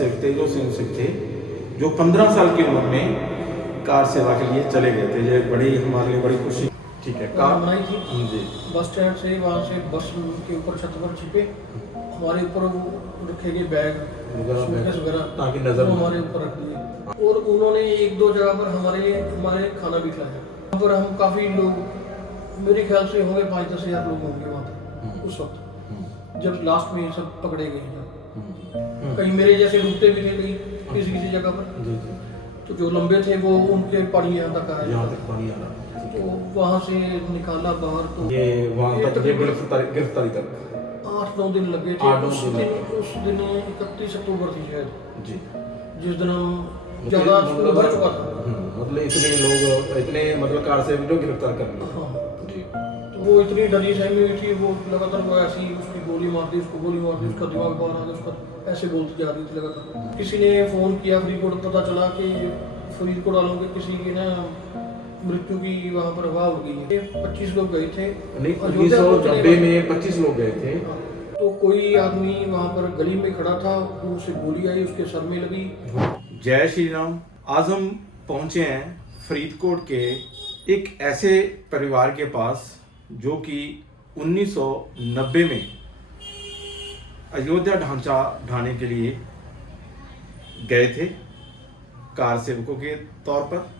सेवक थे, जो सिख थे, जो 15 साल की उम्र में कार सेवा के लिए चले गए थे। ये बड़ी हमारे लिए बड़ी खुशी। ठीक है, कार बनाई थी जी बस स्टैंड से, वहाँ से बस के ऊपर छत पर छिपे, हमारे ऊपर वो रखे गए बैग सूटकेस वगैरह, ताकि नजर वो ना हमारे ऊपर रख दिए। और उन्होंने एक दो जगह पर हमारे खाना भी खिलाया। वहाँ पर हम काफ़ी लोग, मेरे ख्याल से होंगे 5-10 हज़ार लोग होंगे वहाँ पर उस वक्त, जब लास्ट में ये सब पकड़े गए हैं। कहीं मेरे जैसे रुकते भी थे कहीं किसी किसी जगह पर, जी जी। तो जो लंबे थे वो उनके पानी यहाँ तक आया, यहाँ तक पानी आ रहा है। तो वहाँ से निकाला बाहर। तो ये वहाँ ये तक ये तकरीबन गिरफ्तारी तक 8-9 दिन लगे थे। 8-9 दिन। उस दिन 31 अक्टूबर थी शायद, जी। जिस दिन हम ज़्यादा स्कूल भर चुका था। मतलब इतने लोग, इतने मतलब कार से भी गिरफ्तार कर लिया। हाँ, जी। तो वो इतनी डरी सहमी हुई थी, वो लगातार वो ऐसी उसकी गोली मार दी, उसको गोली मार दी, उसका दिमाग बाहर आ गया, उसका ऐसे बोलती जा रही थी लगातार। किसी ने फ़ोन किया फरीदकोट, पता चला कि फरीदकोट वालों के किसी की ना मृत्यु की वहाँ पर हवा उड़ गई है। 25 लोग गए थे, नहीं, अयोध्या 1990 में 25 लोग गए थे। तो कोई आदमी वहाँ पर गली में खड़ा था, दूर से गोली आई, उसके सर में लगी। जय श्री राम। आज हम पहुंचे हैं फरीदकोट के एक ऐसे परिवार के पास जो कि 1990 में अयोध्या ढांचा ढाने के लिए गए थे कार सेवकों के तौर पर।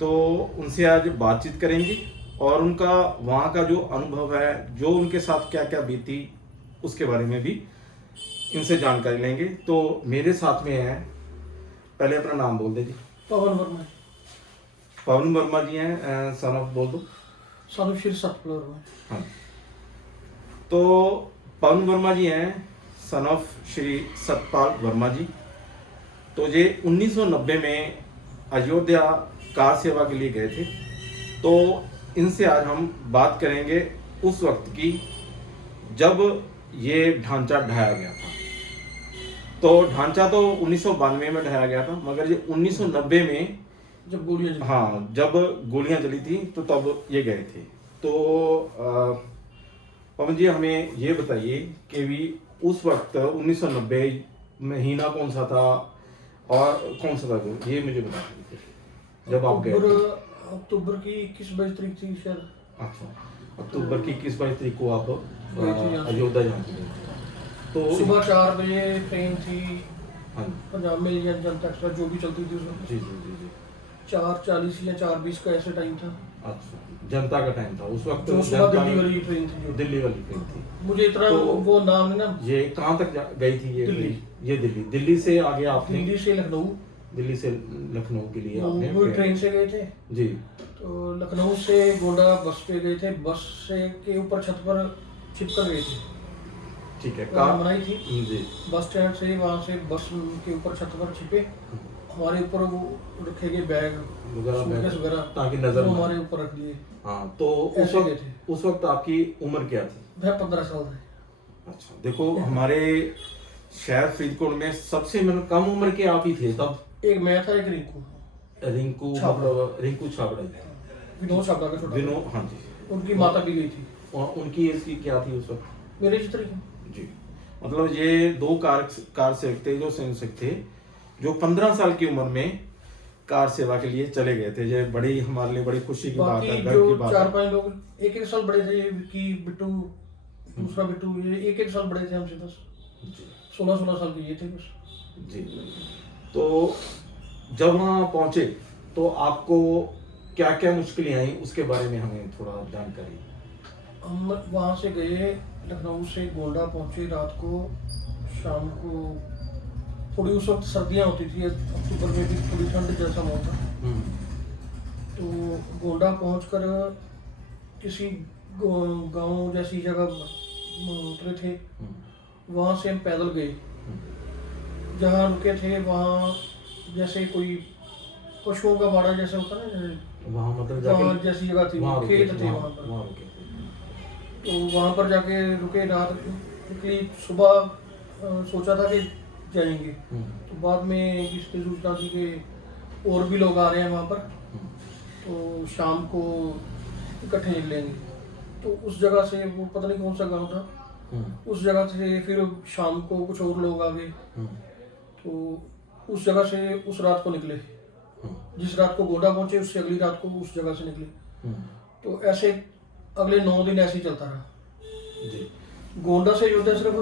तो उनसे आज बातचीत करेंगे और उनका वहाँ का जो अनुभव है, जो उनके साथ क्या क्या बीती, उसके बारे में भी इनसे जानकारी लेंगे। तो मेरे साथ में है, पहले अपना नाम बोल दीजिए। पवन वर्मा, पवन वर्मा जी हैं, सन ऑफ बोल दो। Son of Shri Satpal Verma. हाँ, तो पवन वर्मा जी हैं सन ऑफ श्री सतपाल वर्मा जी। तो ये 1990 में अयोध्या कार सेवा के लिए गए थे। तो इनसे आज हम बात करेंगे उस वक्त की जब ये ढांचा ढाया गया था। तो ढांचा तो 1992 में ढाया गया था, मगर ये 1990 में जब गोलियां चली। हाँ, जब गोलियां चली थी तो तब ये गए थे। तो पवन जी हमें ये बताइए कि भी उस वक्त 1990 महीना कौन सा था और कौन सा था वो, ये मुझे बता दीजिए जब आप गए थे। अक्टूबर की 21-22 तारीख थी शायद। अच्छा, अक्टूबर की 21-22 तारीख को आप गए थे यहाँ से। अयोध्या यहाँ से गए थे। तो सुबह 4 बजे ट्रेन थी हाँ पंजाब में या जनता एक्सप्रेस जो भी चलती थी उसमें। जी जी जी जी। 4:40 या 4:20 का ऐसे टाइम था। अच्छा, जनता का टाइम था उस वक्त। जो सुबह दिल्ली वाली ट्रेन थी, जो दिल्ली वाली ट्रेन थी। मुझे इतना तो वो नाम नहीं ना। ये कहाँ तक गई थी ये? दिल्ली। ये दिल्ली। दिल्ली से आगे आपने दिल्ली से लखनऊ, दिल्ली से लखनऊ के लिए आपने वो ट्रेन से गए थे। जी। तो लखनऊ से गोंडा बस पे गए थे, बस से के ऊपर छत पर छिपकर गए थे। ठीक है, कार बनाई थी जी। बस स्टैंड से, वहाँ से बस के ऊपर छत पर छिपे, हमारे ऊपर वो रखे गए बैग सूटकेस वगैरह, ताकि नजर वो ना हमारे ऊपर रख दिए। हाँ, तो ऐसे गए थे। उस वक्त आपकी उम्र क्या थी? मैं 15 साल था। अच्छा, देखो हमारे शहर फरीदकोट में सबसे मतलब कम उम्र के आप ही थे तब। एक मैं था, एक रिंकू रिंकू छाबड़ा। मतलब रिंकू छाबड़ा। विनोद छाबड़ा का छोटा। विनोद, हाँ जी। उनकी माता भी गई थी और उनकी एज की क्या थी उस वक्त? मेरे चित्र की। जी। मतलब ये दो कार सेवक थे, जो सिख थे, जो 15 साल की उम्र में कार सेवा के लिए चले गए थे। ये बड़ी हमारे लिए बड़ी खुशी की बात है, बाकी गर्व की जो बात है। 4-5 लोग 1-1 साल बड़े थे, ये विक्की, बिट्टू, दूसरा बिट्टू, ये 1-1 साल बड़े थे हमसे, बस जी 16-16 साल के ये थे बस। जी। तो जब वहाँ पहुँचे तो आपको क्या क्या मुश्किलें आई, उसके बारे में हमें थोड़ा जानकारी। हम वहाँ से गए, लखनऊ से गोंडा पहुँचे रात को, शाम को थोड़ी उस वक्त सर्दियाँ होती थी, अक्टूबर में भी थोड़ी ठंड जैसा मौसम था। तो गोंडा पहुंचकर किसी गांव जैसी जगह उतरे थे, वहाँ से हम पैदल गए। जहाँ रुके थे वहाँ जैसे कोई पशुओं का बाड़ा जैसा होता है ना, वहाँ मतलब वहाँ जाके जैसी जगह थी, वहाँ खेत रुके थे थे, वहाँ पर। वहाँ रुके थे। तो वहाँ पर जाके रुके रात, क्योंकि सुबह सोचा था कि जाएंगे, तो बाद में इसकी सूचना दी कि और भी लोग आ रहे हैं वहाँ पर, तो शाम को इकट्ठे निकलेंगे। तो उस जगह से, वो पता नहीं कौन सा गांव था, उस जगह से फिर शाम को कुछ और लोग आ गए। तो उस जगह से उस रात को निकले, जिस रात को गोंडा पहुंचे उससे अगली रात को उस जगह से निकले। तो ऐसे अगले 9 दिन ऐसे ही चलता रहा जी गोंडा से अयोध्या सिर्फ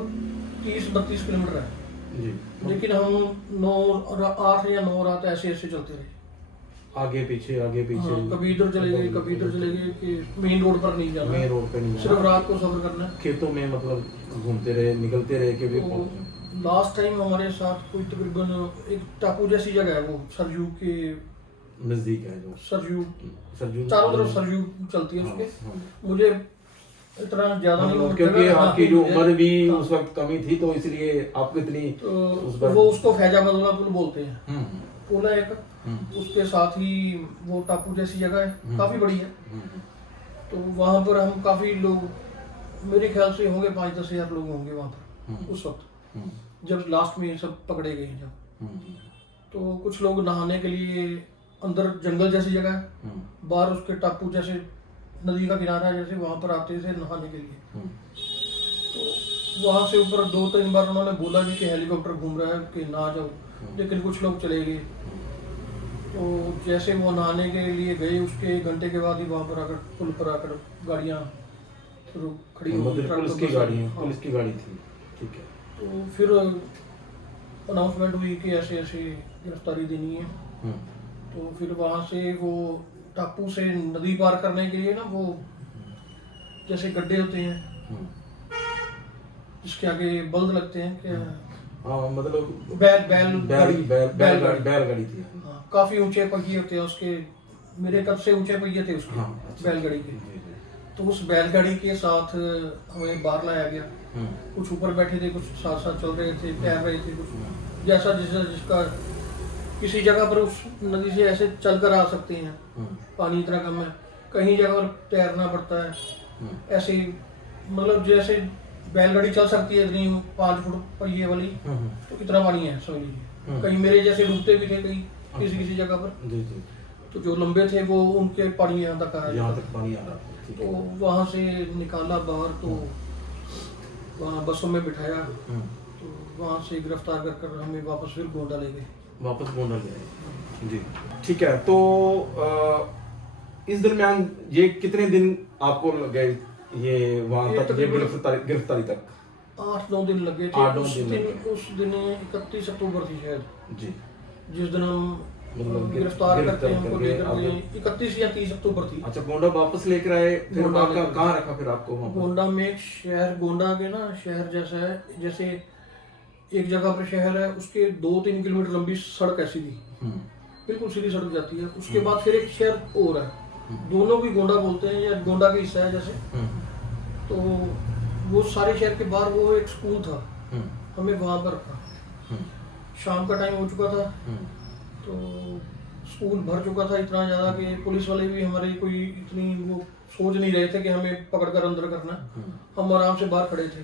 30-32 किलोमीटर है जी। लेकिन हम 8 या 9 रात ऐसे ऐसे चलते रहे। आगे पीछे आगे पीछे। हाँ, कभी इधर चले गए कभी इधर चले गए कि मेन रोड पर नहीं जाना, मेन रोड पे नहीं सिर्फ जाना। रात को सफर करना है। खेतों में मतलब घूमते रहे निकलते रहे कि भी तो लास्ट टाइम हमारे साथ कोई तकरीबन एक टापू जैसी जगह है, वो सरयू के नजदीक है जो सरयू सरजू चारों तरफ सरयू चलती है हाँ, उसके। हाँ। मुझे इतना ज्यादा नहीं मतलब वो क्योंकि जगह- आपकी हाँ, जो मुझे- उम्र भी हाँ, उस वक्त कमी थी तो इसलिए आपको इतनी तो उस बार वो उसको फैजा बदला पुल बोलते हैं। हम्म, पुल है एक, हम्म, उसके साथ ही वो टापू जैसी जगह है, काफी बड़ी है। हम्म, तो वहाँ पर हम काफी लोग, मेरे ख्याल से होंगे 5-10 हजार लोग होंगे वहाँ पर उस वक्त, हम्म, जब लास्ट में सब पकड़े गए जब। हम्म, तो कुछ लोग नहाने के लिए अंदर जंगल जैसी जगह है, हम्म, बाहर उसके टापू जैसे नदी का किनारा है, जैसे वहाँ पर आते थे नहाने के लिए। हम्म, तो वहाँ से ऊपर 2-3 बार उन्होंने बोला भी कि हेलीकॉप्टर घूम रहा है कि ना जाओ, लेकिन कुछ लोग चले गए। तो जैसे वो नहाने के लिए गए उसके 1 घंटे के बाद ही वहाँ पर आकर पुल पर आकर गाड़ियाँ फिर खड़ी हो गई, मतलब ट्रक पुलिस की बस- गाड़ी हाँ। पुलिस की गाड़ी थी। ठीक है। तो फिर अनाउंसमेंट हुई कि ऐसे ऐसे गिरफ्तारी देनी है। हम्म, तो फिर वहाँ से वो टापू से नदी पार करने के लिए ना, वो जैसे गड्ढे होते हैं हम्म। जिसके आगे बल्द लगते हैं कि हाँ मतलब बैल बैल गाड़ी बैलगाड़ी थी। हाँ, काफी ऊंचे पहिए होते हैं उसके, मेरे कद से ऊंचे पहिए थे उसके, हाँ, अच्छा। बैलगाड़ी के। जी, जी। तो उस बैलगाड़ी के साथ हमें बाहर लाया गया। हम्म, कुछ ऊपर बैठे थे, कुछ साथ साथ चल रहे थे, तैर रहे थे, कुछ जैसा जैसा जिसका किसी जगह पर उस नदी से ऐसे चल कर आ सकते हैं, हम्म, पानी इतना कम है, कहीं जगह पर तैरना पड़ता है। हम्म, ऐसे ही मतलब जैसे बैलगाड़ी चल सकती है इतनी 5 फुट पहिए वाली, हम्म, तो इतना पानी है समझ लीजिए। हम्म। कहीं मेरे जैसे डूबते भी थे, कहीं किसी किसी जगह पर। जी जी। तो जो लंबे थे वो उनके पानी यहाँ तक आया। यहाँ तक पानी आ रहा था। ठीक तो है। वहाँ से निकाला बाहर, तो वहाँ बसों में बिठाया, हम्म, तो वहाँ से गिरफ्तार कर कर हमें वापस फिर गोंडा ले गए। वापस गोंडा ले आए। जी ठीक है। तो इस दरमियान ये कितने दिन आपको लग गए ये वहाँ ये तक, ये तकरीबन गिरफ्तारी तक? 8-9 दिन लगे थे। 8-9 दिन लगे। उस दिन 31 अक्टूबर थी शायद, जी। जिस दिन हम मतलब गिरफ्तार करके हमको करके लेकर आप- गए। 31 या 30 अक्टूबर थी। अच्छा, गोंडा वापस लेकर आए, फिर गोंडा आपका लेकर- कहाँ रखा फिर आपको वहाँ पर? गोंडा में एक शहर, गोंडा के ना शहर जैसा है, जैसे एक जगह पर शहर है, उसके 2-3 किलोमीटर लंबी सड़क ऐसी थी, हम्म, बिल्कुल सीधी सड़क जाती है। उसके बाद फिर एक शहर और है, दोनों भी गोंडा बोलते हैं या गोंडा का हिस्सा है जैसे। हम्म, तो वो सारे शहर के बाहर वो एक स्कूल था, हम्म, हमें वहाँ पर रखा। हम्म, शाम का टाइम हो चुका था, हम्म, तो स्कूल भर चुका था इतना ज़्यादा कि पुलिस वाले भी हमारी कोई इतनी वो सोच नहीं रहे थे कि हमें पकड़कर अंदर करना है। हम आराम से बाहर खड़े थे,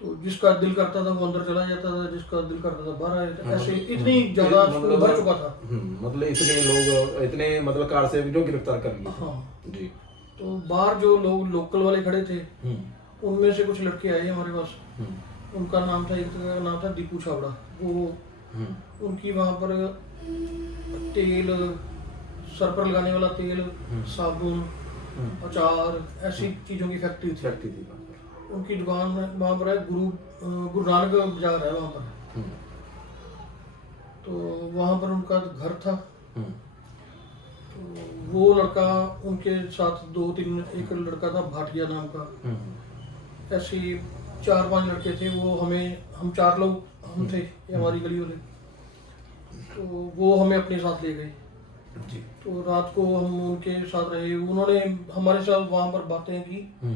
तो जिसका दिल करता था वो अंदर चला जाता था, जिसका दिल करता था बाहर आ जाता था। ऐसे इतनी ज़्यादा स्कूल भर चुका था। मतलब इतने लोग, इतने मतलब कार से जो गिरफ्तार कर लिए। हाँ, जी। तो बाहर जो लोग लोकल वाले खड़े थे, हम्म, उनमें से कुछ लड़के आए हमारे पास। हम्म, उनका नाम था, एक का नाम था दीपू छाबड़ा। वो हम्म, उनकी वहाँ पर तेल, सर पर लगाने वाला तेल, साबुन, हम्म। अचार, ऐसी चीज़ों की फैक्ट्री थी। शक्ति थी वहाँ पर। उनकी दुकान में वहाँ पर है, गुरु नानक बाजार है वहाँ पर। हम्म, तो वहाँ पर उनका घर था। हम्म, तो वो लड़का, उनके साथ 2-3, एक लड़का था भाटिया नाम का, हम्म, ऐसे 4-5 लड़के थे। वो हम 4 लोग हम थे, ये हमारी गली वाले। तो वो हमें अपने साथ ले गए। जी। तो रात को हम उनके साथ रहे। उन्होंने हमारे साथ वहाँ पर बातें की हम्म,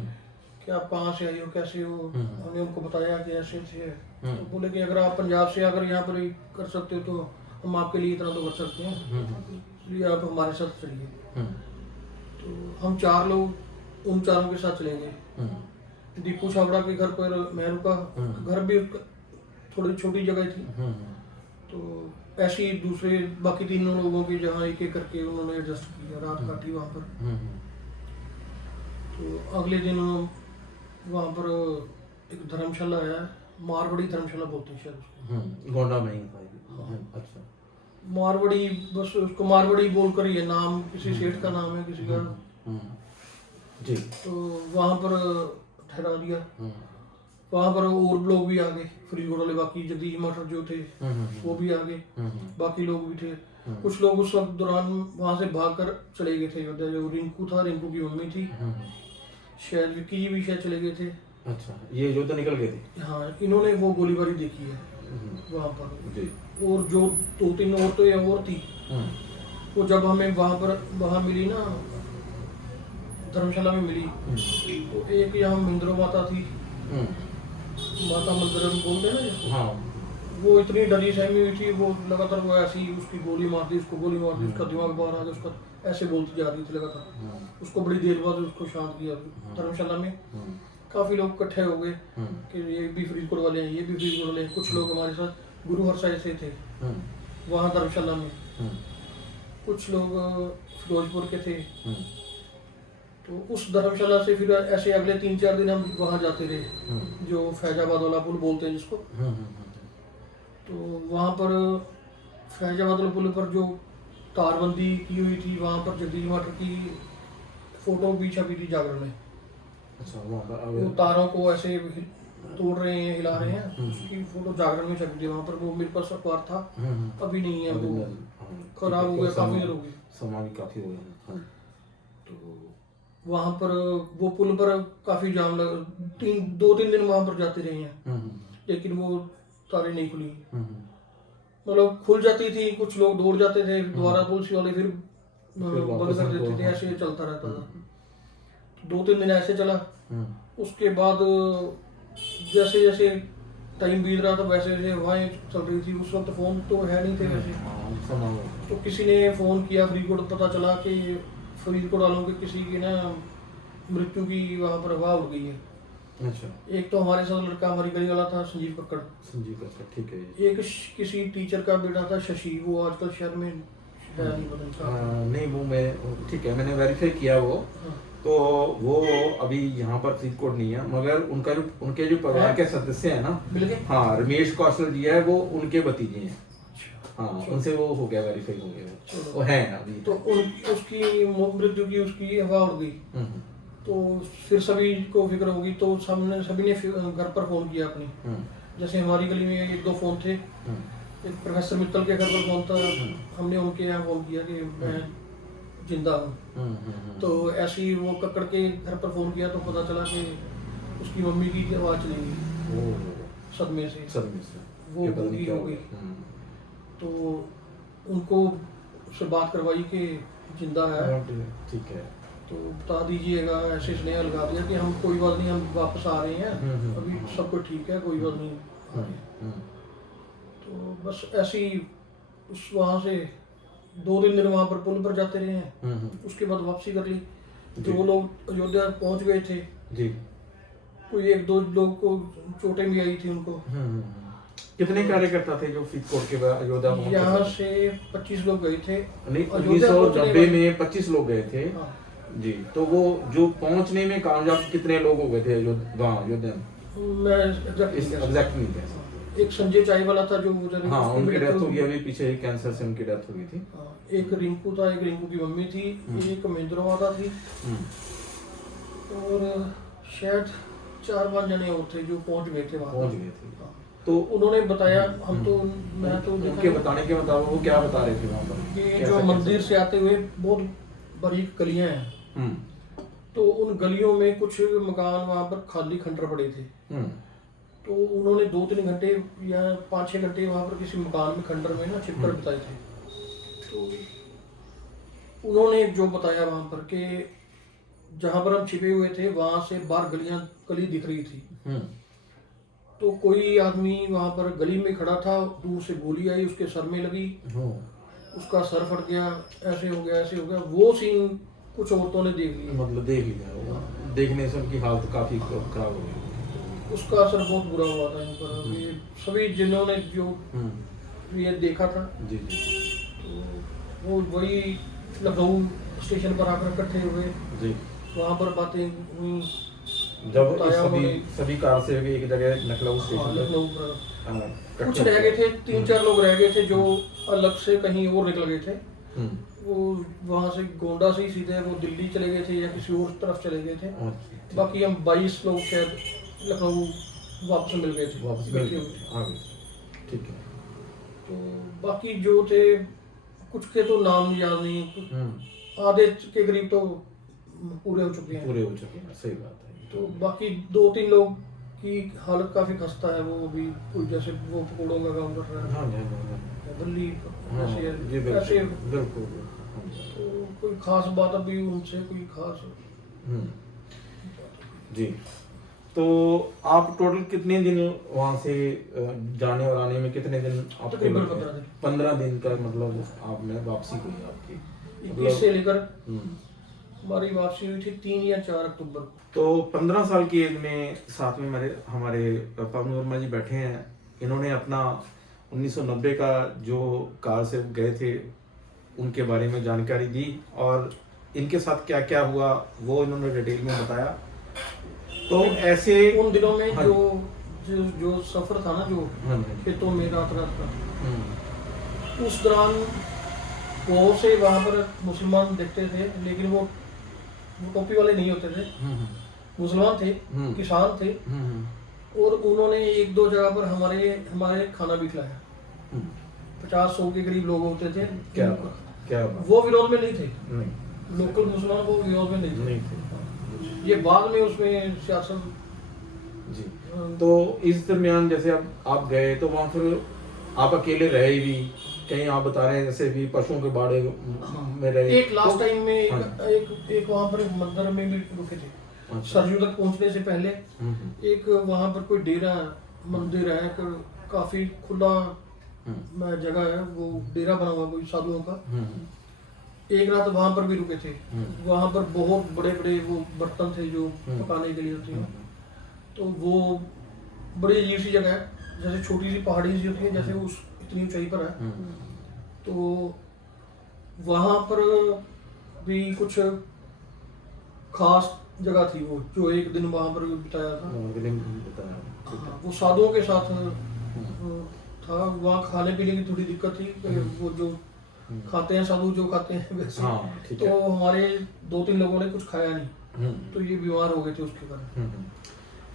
कि आप कहाँ से आई हो, कैसे हो। हमने उनको बताया कि ऐसे ऐसे है। हम्म। तो बोले कि अगर आप पंजाब से अगर यहाँ पर ही कर सकते हो तो हम आपके लिए इतना तो कर सकते हैं, हम्म, इसलिए आप हमारे साथ चलिए। हम्म, तो हम 4 लोग उन 4 के साथ चले गए। हम्म, दीपू छाबड़ा के घर पर मैं रुका। घर भी उसका थोड़ी छोटी जगह थी। हम्म, तो ऐसे ही दूसरे बाकी 3 लोगों की जहाँ एक एक करके उन्होंने एडजस्ट किया, रात काटी वहाँ पर। हम्म, तो अगले दिन वहाँ पर एक धर्मशाला है, मारवाड़ी धर्मशाला बोलते हैं शायद उसको। गोंडा में ही था। अच्छा। मारवाड़ी, बस उसको मारवाड़ी बोलकर ये नाम, किसी सेठ का नाम है किसी का, जी। तो वहाँ पर ठहरा दिया। वहाँ पर और लोग भी आ गए फरीदकोट वाले, बाकी जगदीश मटर जो थे वो भी आ गए, बाकी लोग भी थे। कुछ लोग उस वक्त दौरान वहाँ से भागकर चले गए थे अयोध्या। जो रिंकू था, रिंकू की मम्मी थी, शायद विक्की जी भी शायद चले गए थे। अच्छा, ये अयोध्या निकल गए थे। हाँ, इन्होंने वो गोलीबारी देखी है वहाँ पर। जी। और जो 2-3 औरतें और थी, वो जब हमें वहाँ मिली ना, धर्मशाला में मिली, तो एक यहाँ महिंद्रो माता थी, माता मंदिर बोलते हैं ना, हाँ। वो इतनी डरी सहमी हुई थी, वो लगातार वो ऐसी उसकी गोली मार दी, उसको गोली मार दी, उसका दिमाग बाहर आ गया, उसका ऐसे बोलती जा रही थी लगातार। उसको बड़ी देर बाद उसको शांत किया। धर्मशाला में काफी लोग इकट्ठे हो गए कि ये भी फरीदकोट वाले हैं, ये भी फरीदकोट वाले हैं। कुछ लोग हमारे साथ गुरु हरसाई से थे वहाँ धर्मशाला में, कुछ लोग फिरोजपुर के थे। तो उस धर्मशाला से फिर ऐसे अगले 3-4 दिन हम वहाँ जाते रहे, जो फैजाबाद वाला पुल बोलते हैं जिसको। तो वहाँ पर फैजाबाद वाले पुल पर जो तारबंदी की हुई थी, वहाँ पर जगदीश मटर की फोटो भी छपी थी जागरण में। अच्छा, वहाँ पर वो तारों को ऐसे तोड़ रहे हैं, हिला रहे हैं, उसकी फोटो जागरण में छपी थी वहाँ पर। वो मेरे पास अखबार था, अभी नहीं है, वो खराब हो गया, काफी देर हो गई, समा भी काफी हो गया। तो वहाँ पर वो पुल पर काफी जाम लगा। 2-3 दिन वहाँ पर जाते रहे हैं, लेकिन वो तारें नहीं खुली। मतलब खुल जाती थी, कुछ लोग दौड़ जाते थे, दोबारा पुलिस वाले फिर बंद कर देते थे, ऐसे चलता रहता था। 2-3 दिन ऐसे चला। उसके बाद जैसे जैसे टाइम बीत रहा था, वैसे वैसे हवाएं चल रही थी। उस वक्त फोन तो है नहीं थे वैसे, तो किसी ने फोन किया फरीदकोट, पता चला कि फरीदकोट वालों के किसी की ना मृत्यु की वहाँ पर हवा उड़ गई है। अच्छा। एक तो हमारे साथ लड़का हमारी गली वाला था, संजीव कक्कड़, ठीक है। एक किसी टीचर का बेटा था शशि, वो आजकल शहर में है नहीं, पता नहीं। नहीं, वो मैं ठीक है, मैंने वेरीफाई किया वो। तो वो अभी यहाँ पर फरीदकोट नहीं है, मगर उनके जो परिवार के सदस्य हैं ना, मिल गए। हाँ, रमेश कौशल जी है, वो उनके भतीजे हैं। हाँ, उनसे वो हो गया, वेरीफाई हो गया, वो है अभी। तो उसकी मृत्यु की उसकी हवा उड़ गई। तो फिर सभी को फिक्र होगी, तो सभी ने घर पर फोन किया अपने। जैसे हमारी गली में 1-2 फोन थे, एक प्रोफेसर मित्तल के घर पर फोन था, हमने उनके यहाँ फोन किया कि मैं जिंदा हूँ। तो ऐसे ही वो कक्कड़ के घर पर फोन किया, तो पता चला कि उसकी मम्मी की आवाज़ चली गई सदमे से, वो बूढ़ी हो गई। तो उनको उससे बात करवाई कि जिंदा है, ठीक है, तो बता दीजिएगा। ऐसे स्नेह लगा दिया कि हम कोई बात नहीं, हम वापस आ रहे हैं, अभी सब कुछ ठीक है, कोई बात नहीं। तो बस ऐसे ही उस वहाँ से 2-3 दिन वहाँ पर पुल पर जाते रहे हैं। उसके बाद वापसी कर ली। जो लोग अयोध्या पहुँच गए थे जी, कोई 1-2 लोग को चोटें भी आई थी उनको। कितने कार्यकर्ता थे जो फरीदकोट के बाद अयोध्या पहुंचे? यहाँ से 25 लोग गए थे। नहीं, 1990 में 25 लोग गए थे। हाँ। जी, तो वो जो पहुंचने में कामयाब कितने लोग हो गए थे अयोध्या में? मैं एग्जैक्ट नहीं कह सकता। एक संजय चाय वाला था जो हाँ, उनकी डेथ हो गई अभी पीछे, कैंसर से उनकी डेथ हो गई थी। एक रिंकू था, एक रिंकू की मम्मी थी, एक महिंद्रो माता थी, और शायद 4-5 जने और थे जो पहुंच गए थे वहाँ। तो उन्होंने बताया, मैं तो उनके बताने के मुताबिक वो क्या बता रहे थे वहाँ पर कि जो मंदिर से आते हुए बहुत बारीक गलियां हैं, तो उन गलियों में कुछ मकान वहाँ पर खाली खंडर पड़े थे। तो उन्होंने 2-3 घंटे या 5-6 घंटे वहाँ पर किसी मकान में खंडर में ना छिपकर बिताए थे। तो उन्होंने जो बताया वहाँ पर कि जहाँ पर हम छिपे हुए थे वहाँ से बाहर गली दिख रही थी। तो कोई आदमी वहाँ पर गली में खड़ा था, दूर से गोली आई, उसके सर में लगी, उसका सर फट गया, ऐसे हो गया, ऐसे हो गया। वो सीन कुछ औरतों ने देख लिया, मतलब देख लिया। देखने से उनकी हालत काफी खराब हो गई, उसका असर बहुत बुरा हुआ था इन पर। ये सभी जिन्होंने जो ये देखा था जी, तो वो वही लखनऊ स्टेशन पर आकर इकट्ठे हुए जी, वहाँ पर बातें हुई जब बताया सभी उन्होंने। सभी कार से एक जगह लखनऊ हाँ, स्टेशन पर लखनऊ पर कट कुछ कर रह गए थे, दिया। 3-4 लोग रह गए थे जो अलग से कहीं और निकल गए थे। हम्म, वो वहाँ से गोंडा से ही सीधे वो दिल्ली चले गए थे या किसी और तरफ चले गए थे। अच्छा, बाकी हम 22 लोग शायद लखनऊ वापस मिल गए थे। वापस मिल गए, आ गए। ठीक है। तो बाकी जो थे कुछ के तो नाम याद नहीं, आधे के करीब तो पूरे हो चुके हैं। पूरे हो चुके हैं, सही बात है। तो बाकी 2-3 लोग की हालत काफी खस्ता है, वो अभी कोई जैसे वो पकौड़ों का काम कर रहा है, हाँ जी, हाँ दिल्ली जी, हाँ ऐसे जी, ऐसे। बिल्कुल बिल्कुल हाँ जी। तो कोई खास बात अभी उनसे कोई खास हम्म, जी। तो आप टोटल कितने दिन वहाँ से जाने और आने में कितने दिन आपको तकरीबन लगे? 15 दिन। 15 दिन का मतलब आपने वापसी हुई आपकी 21 से लेकर हम्म। हमारी वापसी हुई थी 3 या 4 अक्टूबर को। तो 15 साल की एज में साथ में हमारे पवन वर्मा जी बैठे हैं। इन्होंने अपना 1990 का जो कार से गए थे उनके बारे में जानकारी दी और इनके साथ क्या क्या हुआ वो इन्होंने डिटेल में बताया। तो ऐसे उन दिनों में हाँ जो सफर था ना, जो हाँ जी, खेतों में रात का, हम्म, उस दौरान बहुत से वहाँ पर मुसलमान दिखते थे, लेकिन वो टोपी वाले नहीं होते थे, हम्म, मुसलमान थे, हम्म। किसान थे। हम्म, और उन्होंने 1-2 जगह पर हमारे खाना भी खिलाया। हम्म। 50-100 के करीब लोग होते थे। क्या क्या बात? वो विरोध में नहीं थे, नहीं लोकल मुसलमान वो विरोध में नहीं थे। नहीं थे। ये बाद में उसमें सियासत जी। तो इस दरमियान जैसे आप गए तो वहाँ फिर आप अकेले रहे भी, कहीं आप बता रहे हैं जैसे भी पशुओं के बाड़े में रहे। एक लास्ट तो- टाइम में हाँ। एक वहाँ पर मंदिर में भी रुके थे। अच्छा। सरजू तक पहुँचने से पहले हम्म, एक वहाँ पर कोई डेरा मंदिर है, काफी खुला जगह है, वो डेरा बना हुआ कोई साधुओं का। एक रात वहाँ पर भी रुके थे। वहाँ पर बहुत बड़े बड़े वो बर्तन थे जो पकाने के लिए होते हैं। तो वो बड़ी अजीब सी जगह है, जैसे छोटी सी पहाड़ी सी होती है, जैसे उस इतनी ऊंचाई पर है। तो वहाँ पर भी कुछ खास जगह थी वो, जो एक दिन वहाँ पर बिताया था। हाँ, वो साधुओं के साथ था। वहाँ खाने पीने की थोड़ी दिक्कत थी, वो जो खाते हैं साधु जो खाते हैं वैसे। हाँ, ठीक है। तो हमारे 2-3 लोगों ने कुछ खाया नहीं, तो ये बीमार हो गए थे उसके कारण।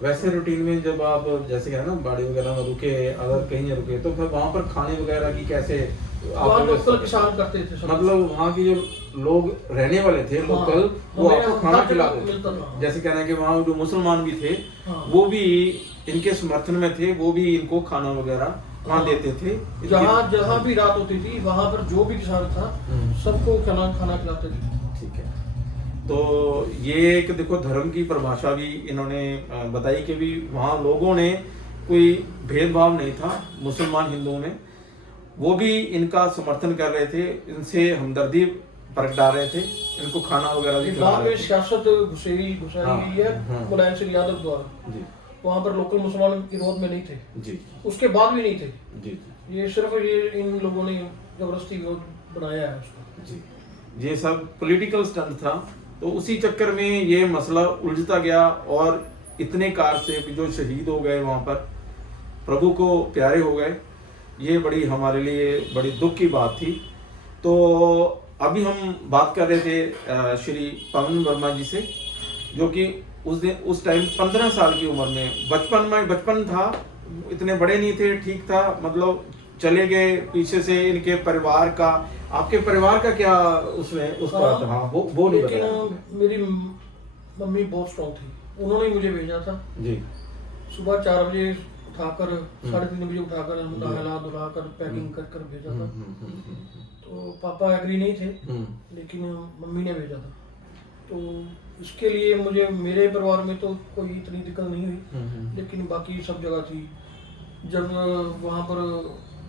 वैसे रूटीन में जब आप जैसे क्या ना बाड़ी वगैरह में रुके, अगर कहीं रुके तो फिर वहाँ पर खाने वगैरह की कैसे वहाँ लोकल किसान करते थे सब। मतलब वहाँ के जो लोग रहने वाले थे लोकल, वो हमें आपको खाना हर जगह खिलाते मिलता थे। था। जैसे कहना है कि वहाँ जो मुसलमान भी थे हाँ। वो भी इनके समर्थन में थे, वो भी इनको खाना वगैरह वहाँ हाँ। देते थे। जहाँ भी रात होती थी वहाँ पर जो भी किसान था सबको खाना खिलाते थे। ठीक है। तो ये एक देखो धर्म की परिभाषा भी इन्होंने बताई कि भी वहाँ लोगों ने कोई भेदभाव नहीं था, मुसलमान हिंदुओं में, वो भी इनका समर्थन कर रहे थे, इनसे हमदर्दी प्रगटा रहे थे, इनको खाना वगैरह भी खिला बाद रहे में थे। सियासत घुसाई गई है मुलायम सिंह यादव द्वारा। जी वहाँ पर लोकल मुसलमान विरोध में नहीं थे, जी उसके बाद भी नहीं थे। जी ये सिर्फ ये इन लोगों ने जबरदस्ती विरोध बनाया है उसको। जी। ये सब पॉलिटिकल स्टंट था, तो उसी चक्कर में ये मसला उलझता गया और इतने कार से जो शहीद हो गए वहाँ पर, प्रभु को प्यारे हो गए, ये बड़ी हमारे लिए बड़ी दुख की बात थी। तो अभी हम बात कर रहे थे श्री पवन वर्मा जी से, जो कि उस टाइम 15 साल की उम्र में, बचपन था, इतने बड़े नहीं थे, ठीक था, मतलब चले गए पीछे से। इनके परिवार का, आपके परिवार का क्या उसमें उस पर था? हाँ, वो नहीं बताया। लेकिन मेरी मम्मी बहुत स्ट्रॉन्ग थी, उन्होंने मुझे भेजा था जी। सुबह 4 बजे उठाकर, 3:30 बजे उठाकर नहला धुलाकर पैकिंग कर कर भेजा था। तो पापा एग्री नहीं थे, लेकिन मम्मी ने भेजा था। तो इसके लिए मुझे, मेरे परिवार में तो कोई इतनी दिक्कत नहीं हुई, लेकिन बाकी सब जगह थी। जब वहाँ पर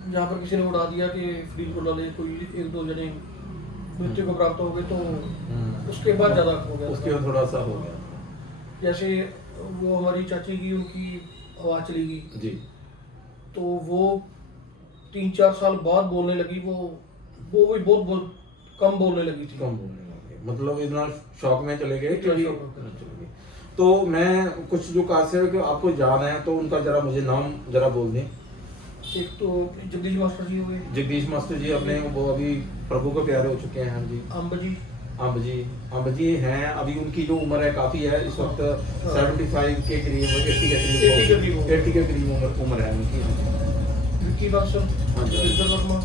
जहाँ पर किसी ने उड़ा दिया कि फ्री को डाले, कोई 1-2 जने मृत्यु को प्राप्त हो गए, तो उसके बाद ज़्यादा हो गया। उसके बाद थोड़ा सा हो गया। जैसे वो हमारी चाची की, उनकी आवाज़ चली गई जी। तो वो 3-4 साल बाद बोलने लगी। वो भी बहुत कम बोलने लगी थी। कम बोलने लगे, मतलब इतना शौक में चले गए इतना कि शौक हो गया। चले गए। तो मैं कुछ जो कार सेवक आपको याद है तो उनका जरा मुझे नाम जरा बोल दें। एक तो जगदीश मास्टर जी हुए, जगदीश मास्टर जी अपने वो अभी प्रभु को प्यारे हो चुके हैं। हाँ जी। अम्ब जी हैं, अभी उनकी जो उम्र है काफ़ी है इस वक्त, 75 के करीब, 80 के करीब उम्र है उनकी। विक्की बासर, हाँ जी। जितेंद्र वर्मा,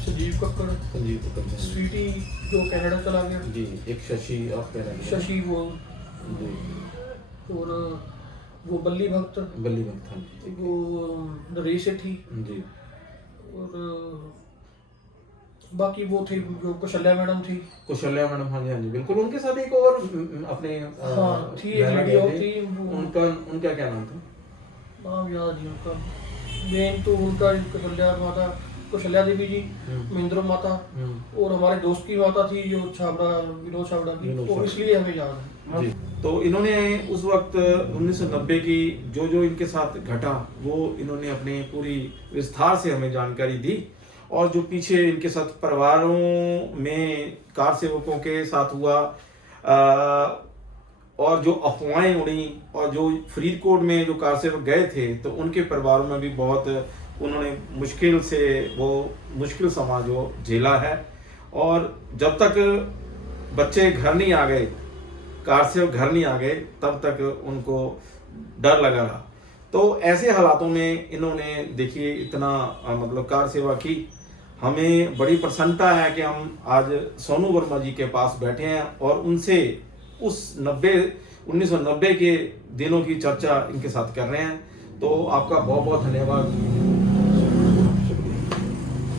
संजीव कक्कड़, जी स्वीटी जो कनाडा चला गया, जी, एक शशि आप कह रहे हैं। शशि वो, जी, और वो बल्ली भक्त, बल्ली भक्त। हाँ जी। वो नरेश सेठी, जी और बाकी वो थी जो कौशल्या मैडम थी। कौशल्या मैडम। हाँ जी, हाँ जी, बिल्कुल। उनके साथ एक और अपने हाँ थी, एक महिला वीडियो गए थे। थी वो, उनका क्या नाम था? नाम याद नहीं उनका। मेन तो उनका कौशल्या माता, कौशल्या देवी जी, महेंद्र माता, और हमारे दोस्त की माता थी जो छाबड़ा, विनोद छाबड़ा की, विनोद तो छाबड़ा। इसलिए हमें याद है। जी। तो इन्होंने उस वक्त 1990 की जो इनके साथ घटा वो इन्होंने अपने पूरी विस्तार से हमें जानकारी दी, और जो पीछे इनके साथ परिवारों में कार सेवकों के साथ हुआ, और जो अफवाहें उड़ी, और जो फरीदकोट में जो कार सेवक गए थे तो उनके परिवारों में भी बहुत उन्होंने मुश्किल समा जो झेला है। और जब तक बच्चे घर नहीं आ गए, कार सेवक घर नहीं आ गए, तब तक उनको डर लगा रहा। तो ऐसे हालातों में इन्होंने देखिए इतना मतलब कार सेवा की। हमें बड़ी प्रसन्नता है कि हम आज सोनू वर्मा जी के पास बैठे हैं और उनसे उस 1990 के दिनों की चर्चा इनके साथ कर रहे हैं। तो आपका बहुत बहुत धन्यवाद